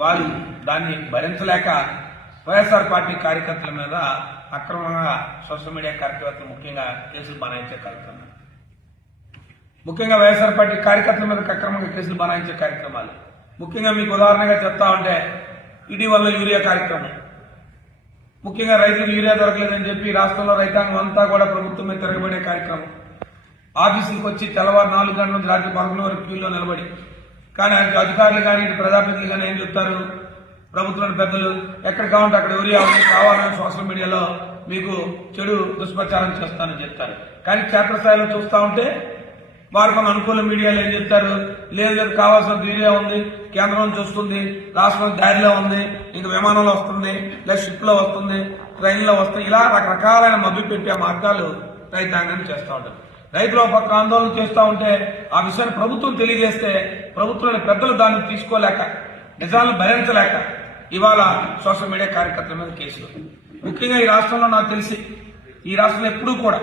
వారు దాన్ని భరించలేక వైఎస్ఆర్ పార్టీ కార్యకర్తల మీద అక్రమంగా సోషల్ మీడియా కార్యకర్తలు ముఖ్యంగా కేసులు బనాయించే కార్యక్రమాలు, ముఖ్యంగా వైఎస్ఆర్ పార్టీ కార్యకర్తల మీద అక్రమంగా కేసులు బనాయించే కార్యక్రమాలు, ముఖ్యంగా మీకు ఉదాహరణగా చెప్తా ఉంటే ఇటీవల యూరియా కార్యక్రమం, ముఖ్యంగా రైతులకు యూరియా దొరకలేదని చెప్పి రాష్ట్రంలో రైతాంగం అంతా కూడా ప్రభుత్వం మీద తిరగబడే కార్యక్రమం, ఆఫీసులకు వచ్చి తెల్లవారు 4 గంటల నుంచి రాత్రి 11 వరకు క్యూలో నిలబడి, కానీ అధికారులు కానీ ప్రజాప్రతినిధులు కానీ ఏం చెప్తారు, ప్రభుత్వం పెద్దలు ఎక్కడ కావాలంటే అక్కడ యూరియా కావాలని సోషల్ మీడియాలో మీకు చెడు దుష్ప్రచారం చేస్తానని చెప్తారు. కానీ క్షేత్రస్థాయిలో చూస్తూ ఉంటే వారు కొన్ని అనుకూల మీడియాలో ఏం చెప్తారు, లేదు కావాల్సిన యూరియా ఉంది, కేంద్రం నుంచి వస్తుంది, రాష్ట్రం దారిలో ఉంది, ఇంక విమానంలో వస్తుంది, లేదా షిప్ లో వస్తుంది, ట్రైన్లో వస్తుంది, ఇలా రకరకాలైన మభ్య పెట్టే మార్గాలు రైతాంగాన్ని చేస్తూ ఉంటారు. రైతులు పక్క ఆందోళన చేస్తూ ఉంటే ఆ విషయాన్ని ప్రభుత్వం తెలియజేస్తే ప్రభుత్వంలోని పెద్దలు దాన్ని తీసుకోలేక, నిజాలను భరించలేక ఇవాళ సోషల్ మీడియా కార్యకర్తల మీద కేసులు. ముఖ్యంగా ఈ రాష్ట్రంలో నాకు తెలిసి ఈ రాష్ట్రంలో ఎప్పుడూ కూడా